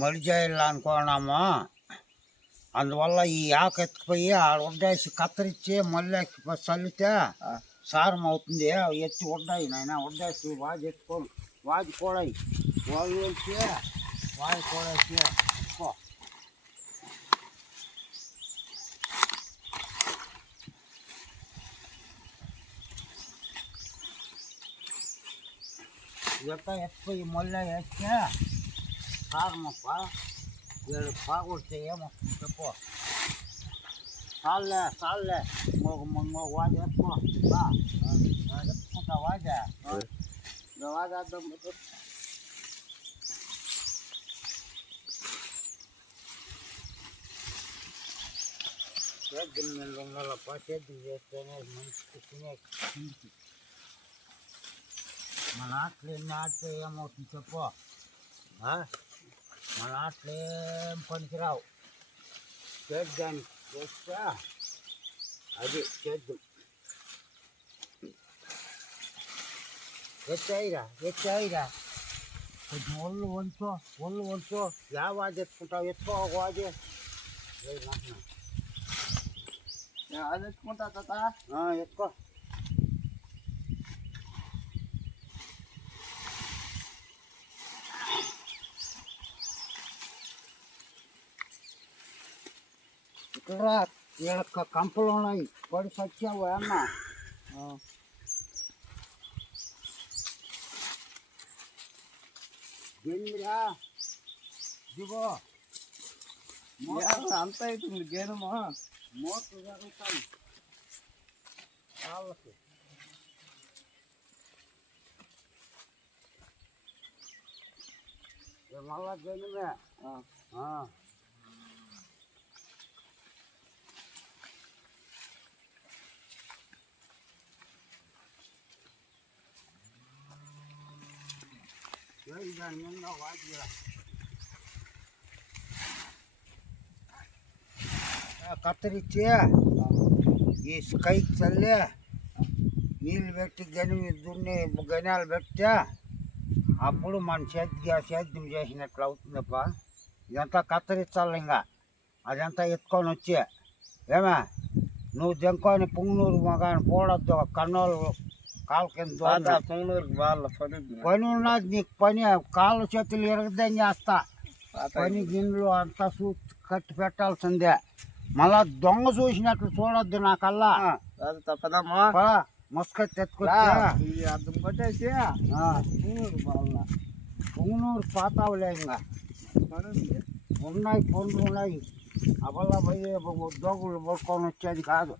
మడిజాయిల్లా అనుకున్నాము. అందువల్ల ఈ ఆకు ఎత్తుకుపోయి ఆడ ఉడ్డేసి కత్తిరించి మళ్ళీ చల్లితే సారం అవుతుంది. ఎత్తి ఉడ్డాయి నాయన, ఉడ్డేసి వాజి ఎత్తుకొని వాజి కూడా వాజు వచ్చి వాజి కూడేసి ఇదంతా ఎత్తుపోయి మళ్ళీ వేస్తే సారమప్ప వీళ్ళు బాగొడితే ఏమొస్తుంది చెప్పు. చాలే చాలే వాజి ఎత్తుకో ఎత్తుకుంటా వాజా వాజేద్దాం. సేద్యం నీళ్ళు ఉండాలప్ప, సేద్యం చేస్తేనే మనిషికి తినే తిండికి. మన ఆటలు ఎన్ని ఆడితే ఏమవుతుంది చెప్పు. మన ఆటలు ఏం పనికిరావు. సేద్యానికి చేస్తే అది సేద్యం. ఎచ్చాయిరా కొంచెం ఒళ్ళు వంచు యా వాజి ఎత్తుకుంటావు, ఎత్తుకో ఒక వాజి అది ఎత్తుకుంటా తాత. ఎత్తుకో. ఇక్కడ వీళ్ళ కంపలు ఉన్నాయి, పడి సచ్చావు అన్న. గేనురా దిగో, అంత అవుతుంది గేదమా. మోటార్ జరుగుతాయి వాళ్ళకి. మళ్ళా గేనుమే దాని మీద వాటి కత్తిరించి ఈ స్కైకి చల్లి నీళ్ళు పెట్టి గనియాలు పెడితే అప్పుడు మన సేద్యం చేసినట్లు అవుతుందప్ప. ఇదంతా కత్తిరించాలి, ఇంకా అదంతా ఎత్తుకొని వచ్చి ఏమే నువ్వు దెంకొని పుంగనూరు మగాని పోడొద్దు. కన్నోళ్ళు కాలు కింద పొంగనూరుకి వాళ్ళ పని ఉన్నది నీకు. పని కాళ్ళు చేతులు ఎరగదని చేస్తా. పని గిన్నెలు అంతా కట్టి పెట్టాల్సిందే. మళ్ళా దొంగ చూసినట్లు చూడొద్దు నాకల్లా. తప్పదమ్మా, ముసుకత్తి ఎత్తుకొచ్చి అర్థం కొట్టేసి పుంగనూరు పాతావులే. ఇంకా ఉన్నాయి పనులు ఉన్నాయి. అవల్ల పోయి దోగులు పడుకొని వచ్చేది కాదు.